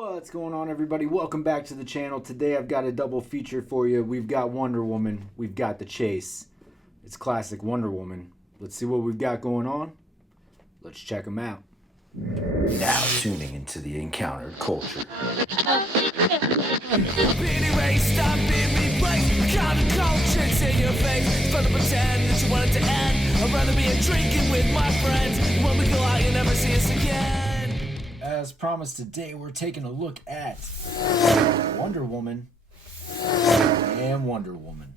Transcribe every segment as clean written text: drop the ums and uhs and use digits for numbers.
What's going on, everybody? Welcome back to the channel. Today I've got a double feature for you. We've got Wonder Woman, we've got The Chase. It's classic Wonder Woman. Let's see what we've got going on. Let's check them out. Now tuning into the encountered culture. Anyway, stop being replaced. Counter-culture, it's in your face. It's fun to pretend that you want it to end. I'd rather be drinking with my friends. When we go out, you never see us again. As promised, today we're taking a look at Wonder Woman and Wonder Woman.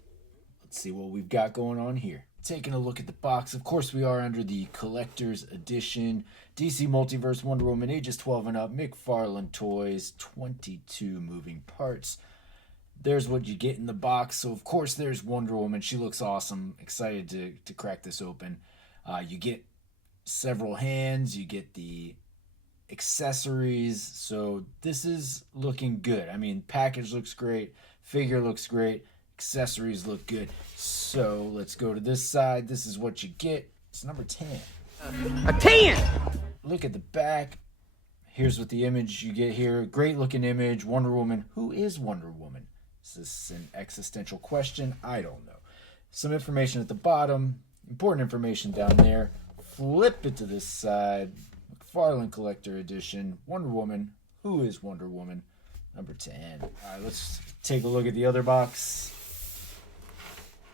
Let's see what we've got going on here. Taking a look at the box. Of course, we are under the collector's edition. DC Multiverse Wonder Woman, ages 12 and up. McFarlane toys, 22 moving parts. There's what you get in the box. So, of course, there's Wonder Woman. She looks awesome. Excited to crack this open. You get several hands. You get the accessories. So, this is looking good. I mean, package looks great. Figure looks great. Accessories look good. So let's go to this side. This is what you get. It's number 10. A 10! Look at the back. Here's what the image you get here. Great looking image. Wonder Woman. Who is Wonder Woman? Is this an existential question? I don't know. Some information at the bottom. Important information down there. Flip it to this side. McFarlane Collector Edition. Wonder Woman. Who is Wonder Woman? Number 10. All right, let's take a look at the other box.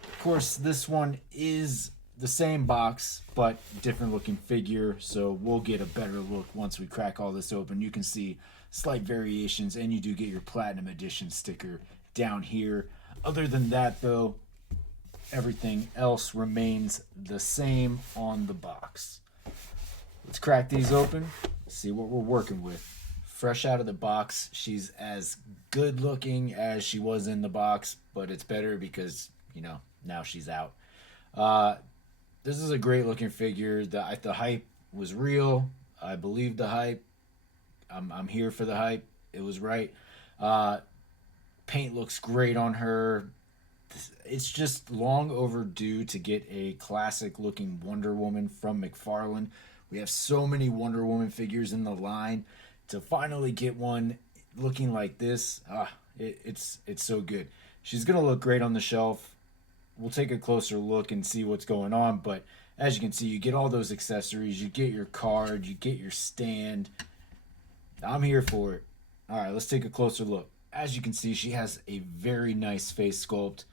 Of course, this one is the same box, but different looking figure, so we'll get a better look once we crack all this open. You can see slight variations, and you do get your Platinum Edition sticker down here. Other than that, though, everything else remains the same on the box. Let's crack these open, see what we're working with. Fresh out of the box, she's as good looking as she was in the box, but it's better because, you know, now she's out. This is a great looking figure. The hype was real. I believe the hype. I'm here for the hype. It was right. Paint looks great on her. It's just long overdue to get a classic looking Wonder Woman from McFarlane. We have so many Wonder Woman figures in the line. To finally get one looking like this, it's so good. She's gonna look great on the shelf. We'll take a closer look and see what's going on, but as you can see, you get all those accessories, you get your card, you get your stand. I'm here for it. All right, let's take a closer look. As you can see, she has a very nice face sculpt.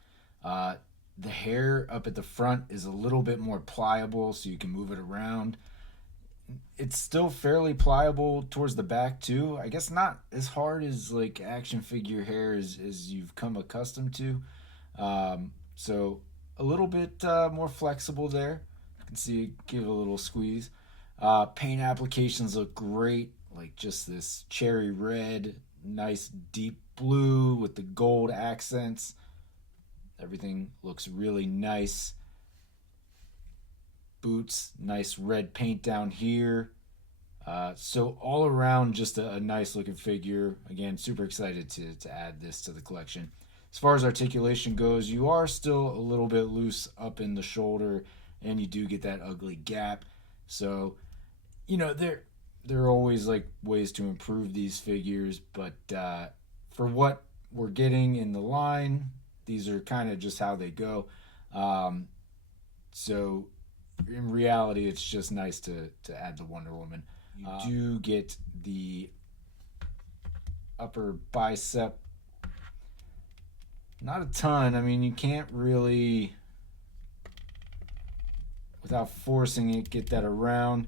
The hair up at the front is a little bit more pliable, so you can move it around. It's still fairly pliable towards the back too. I guess not as hard as like action figure hair as you've come accustomed to. So a little bit more flexible there. You can see it give a little squeeze. Paint applications look great, like just this cherry red, nice deep blue with the gold accents. Everything looks really nice. Boots, nice red paint down here. So all around, just a nice looking figure. Again, super excited to add this to the collection. As far as articulation goes, you are still a little bit loose up in the shoulder, and you do get that ugly gap. So, you know, there are always like ways to improve these figures, but for what we're getting in the line, these are kind of just how they go. So in reality, it's just nice to add the Wonder Woman. You do get the upper bicep. Not a ton. I mean, you can't really, without forcing it, get that around.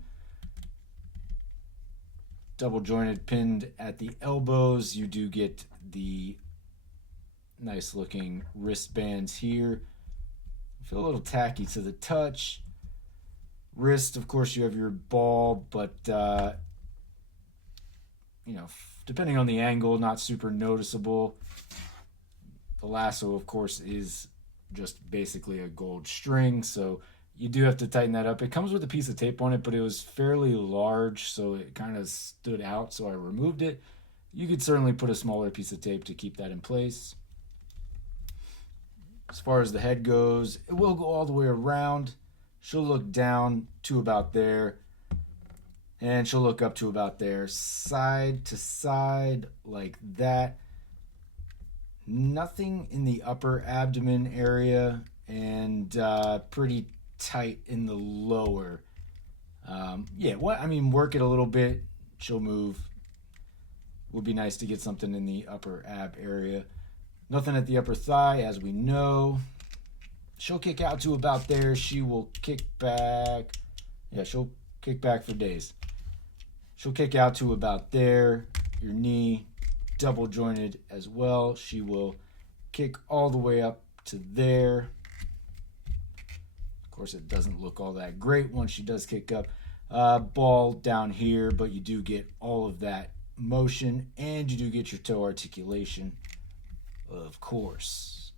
Double jointed pinned at the elbows. You do get the nice looking wristbands here. Feel a little tacky to the touch. Wrist, of course, you have your ball, but you know, depending on the angle, not super noticeable. The lasso, of course, is just basically a gold string, so you do have to tighten that up. It comes with a piece of tape on it, but it was fairly large, so it kind of stood out, so I removed it. You could certainly put a smaller piece of tape to keep that in place. As far as the head goes, it will go all the way around. She'll look down to about there. And she'll look up to about there, side to side like that. Nothing in the upper abdomen area, and pretty tight in the lower. Work it a little bit. She'll move. Would be nice to get something in the upper ab area. Nothing at the upper thigh, as we know. She'll kick out to about there. She will kick back. Yeah, she'll kick back for days. She'll kick out to about there. Your knee double jointed as well. She will kick all the way up to there. Of course, it doesn't look all that great once she does kick up. Ball down here, but you do get all of that motion, and you do get your toe articulation, of course.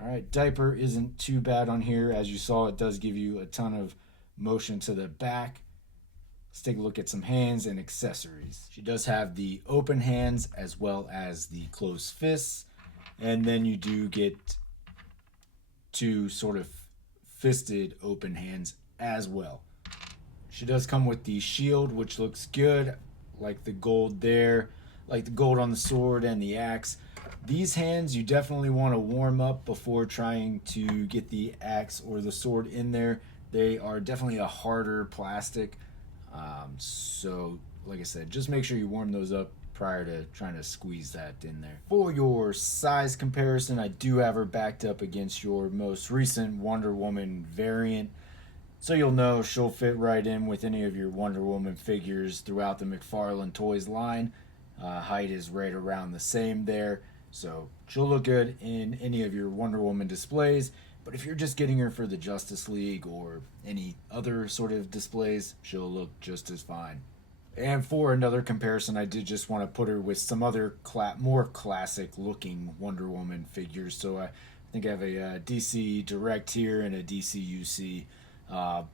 All right, diaper isn't too bad on here. As you saw, it does give you a ton of motion to the back. Let's take a look at some hands and accessories. She does have the open hands as well as the closed fists, and then you do get two sort of fisted open hands as well. She does come with the shield, which looks good, like the gold there, like the gold on the sword and the axe. These hands you definitely want to warm up before trying to get the axe or the sword in there. They are definitely a harder plastic. So, like I said, just make sure you warm those up prior to trying to squeeze that in there. For your size comparison, I do have her backed up against your most recent Wonder Woman variant. So you'll know she'll fit right in with any of your Wonder Woman figures throughout the McFarlane Toys line. Height is right around the same there. So she'll look good in any of your Wonder Woman displays. But if you're just getting her for the Justice League or any other sort of displays, she'll look just as fine. And for another comparison, I did just want to put her with some other more classic looking Wonder Woman figures. So I think I have a DC Direct here and a DC UC.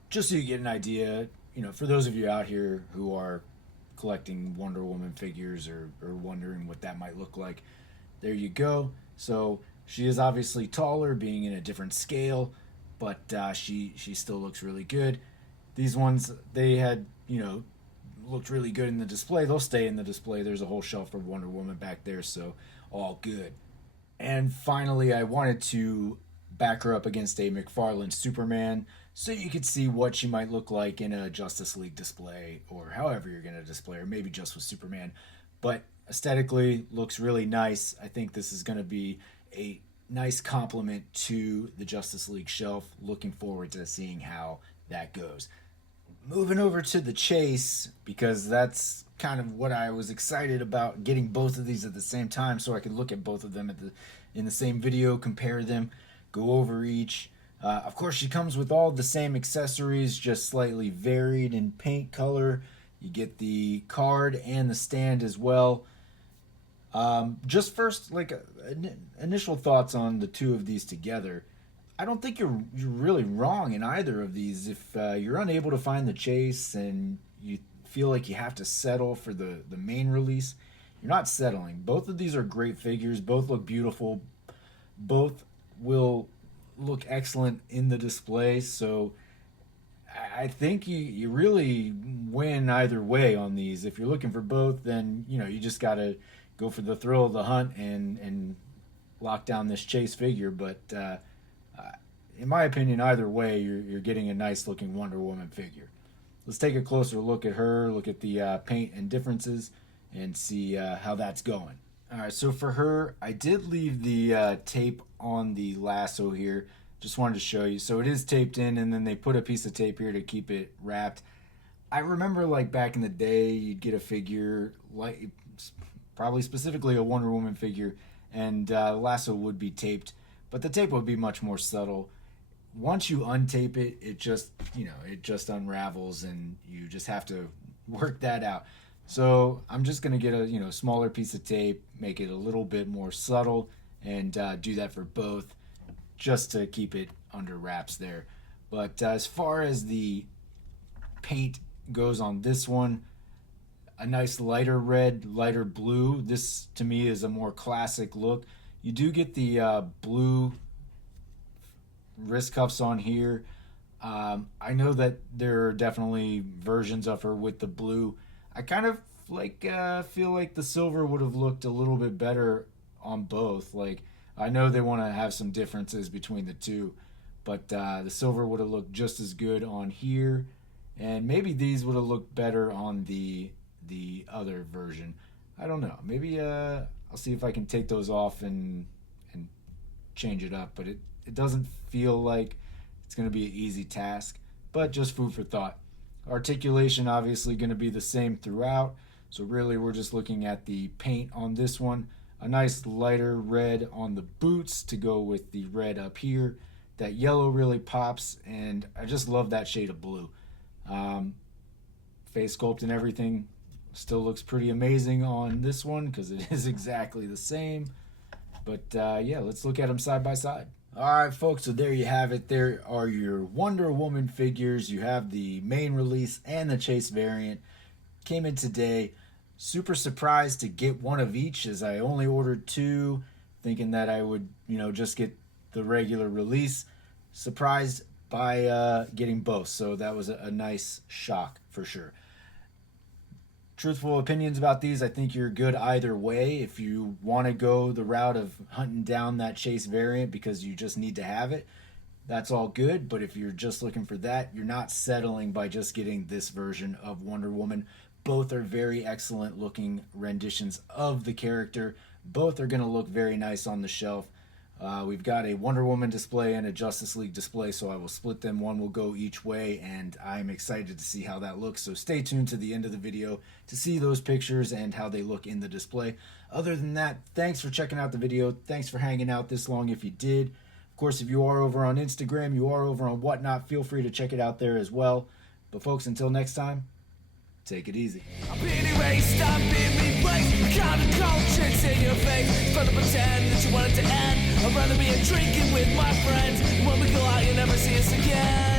Just so you get an idea, for those of you out here who are collecting Wonder Woman figures or wondering what that might look like, there you go. So she is obviously taller, being in a different scale, but she still looks really good. These ones, they had, looked really good in the display. They'll stay in the display. There's a whole shelf for Wonder Woman back there, so all good. And finally, I wanted to back her up against a McFarlane Superman so you could see what she might look like in a Justice League display, or however you're going to display her, maybe just with Superman. But aesthetically, looks really nice. I think this is going to be a nice complement to the Justice League shelf. Looking forward to seeing how that goes. Moving over to the chase, because that's kind of what I was excited about, getting both of these at the same time so I could look at both of them in the same video, compare them, go over each. Of course, she comes with all the same accessories, just slightly varied in paint color. You get the card and the stand as well. Just first, initial thoughts on the two of these together. I don't think you're really wrong in either of these. If you're unable to find the chase and you feel like you have to settle for the main release, you're not settling. Both of these are great figures. Both look beautiful. Both will look excellent in the display. So I think you really win either way on these. If you're looking for both, then you just got to go for the thrill of the hunt and lock down this chase figure. But in my opinion, either way, you're getting a nice looking Wonder Woman figure. Let's take a closer look at her, look at the paint and differences, and see how that's going. All right, so for her, I did leave the tape on the lasso here. Just wanted to show you. So it is taped in, and then they put a piece of tape here to keep it wrapped. I remember back in the day, you'd get a figure, probably specifically a Wonder Woman figure, and the lasso would be taped, but the tape would be much more subtle. Once you untape it, it just unravels, and you just have to work that out. So I'm just going to get a smaller piece of tape, make it a little bit more subtle, and do that for both, just to keep it under wraps there. But as far as the paint goes on this one, a nice lighter red, lighter blue. This to me is a more classic look. You do get the blue wrist cuffs on here. I know that there are definitely versions of her with the blue. I kind of feel like the silver would have looked a little bit better on both. Like, I know they want to have some differences between the two, but the silver would have looked just as good on here, and maybe these would have looked better on the other version. I don't know. Maybe I'll see if I can take those off and change it up, but it doesn't feel like it's going to be an easy task, but just food for thought. Articulation obviously going to be the same throughout, so really we're just looking at the paint on this one. A nice lighter red on the boots to go with the red up here. That yellow really pops, and I just love that shade of blue. Face sculpt and everything still looks pretty amazing on this one because it is exactly the same. But yeah, let's look at them side by side. Alright folks, so there you have it. There are your Wonder Woman figures. You have the main release and the Chase variant. Came in today. Super surprised to get one of each, as I only ordered two, thinking that I would, just get the regular release. Surprised by getting both, so that was a nice shock for sure. Truthful opinions about these, I think you're good either way. If you want to go the route of hunting down that Chase variant because you just need to have it, that's all good. But if you're just looking for that, you're not settling by just getting this version of Wonder Woman. Both are very excellent looking renditions of the character. Both are going to look very nice on the shelf. We've got a Wonder Woman display and a Justice League display, so I will split them. One will go each way, and I'm excited to see how that looks. So stay tuned to the end of the video to see those pictures and how they look in the display. Other than that, thanks for checking out the video. Thanks for hanging out this long if you did. Of course, if you are over on Instagram, you are over on Whatnot, feel free to check it out there as well. But folks, until next time, take it easy. I'm being erased, I'm being replaced. Counterculture's in your face. It's fun to pretend that you want it to end. I'd rather be a drinking with my friends. When we go out, you'll never see us again.